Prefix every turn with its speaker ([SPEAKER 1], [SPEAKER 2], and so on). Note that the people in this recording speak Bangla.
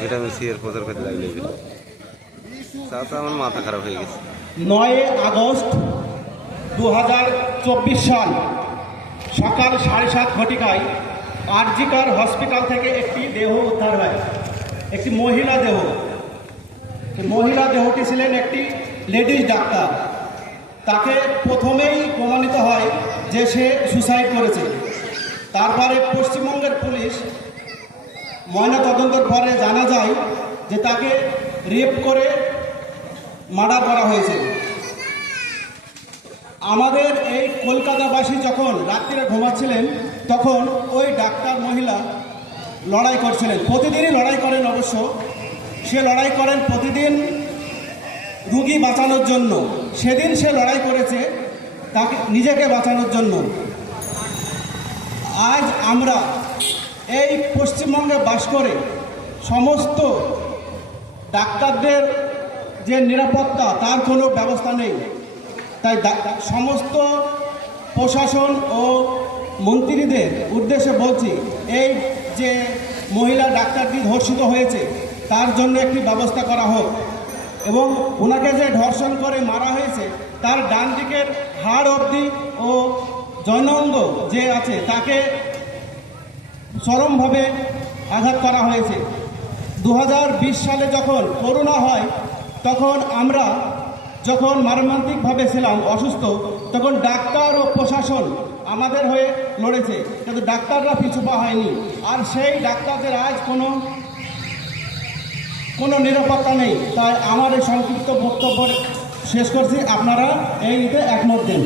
[SPEAKER 1] ভিটামিন সি এর প্রচার করতে লাগলে আমার মাথা খারাপ হয়ে গেছে।
[SPEAKER 2] নয় আগস্ট দু হাজার চব্বিশ সাল, সকাল সাড়ে সাত ঘটিকায় আরজিকার হসপিটাল থেকে একটি দেহ উদ্ধার হয়। একটি মহিলা দেহ। মহিলা দেহটি ছিলেন একটি লেডিস ডাক্তার। তাকে প্রথমেই প্রমাণিত হয় যে সে সুসাইড করেছে। তারপরে পশ্চিমবঙ্গের পুলিশ ময়না তদন্তের পরে জানা যায় যে তাকে রেপ করে মার্ডার করা হয়েছে। আমাদের এই কলকাতাবাসী যখন রাত্রিরে ঘুমাচ্ছিলেন, তখন ওই ডাক্তার মহিলা লড়াই করছিলেন। প্রতিদিনই লড়াই করেন অবশ্য। সে লড়াই করেন প্রতিদিন রুগী বাঁচানোর জন্য। সেদিন সে লড়াই করেছে তাকে নিজেকে বাঁচানোর জন্য। আজ আমরা এই পশ্চিমবঙ্গে বাস করে সমস্ত ডাক্তারদের যে নিরাপত্তা, তার কোনো ব্যবস্থা নেই। তাই সমস্ত প্রশাসন ও মন্ত্রীদের উদ্দেশ্যে বলছি, এই যে মহিলা ডাক্তারটি ধর্ষিত হয়েছে, তার জন্য একটি ব্যবস্থা করা হোক। এবং ওনাকে যে ধর্ষণ করে মারা হয়েছে, তার ডান দিকের হাড় অবধি ও জৈনঙ্গ যে আছে, তাকে চরমভাবে আঘাত করা হয়েছে। দু হাজার বিশ সালে যখন করোনা হয়, তখন আমরা যখন মর্মান্তিকভাবে ছিলাম, অসুস্থ, তখন ডাক্তার ও প্রশাসন আমাদের হয়ে লড়েছে। কিন্তু ডাক্তাররা পিছু পা হয়নি। আর সেই ডাক্তারদের আজ কোনো কোনো নিরাপত্তা নেই। তাই আমার এই সংক্ষিপ্ত বক্তব্য শেষ করছি। আপনারা এই নিতে একমত দিন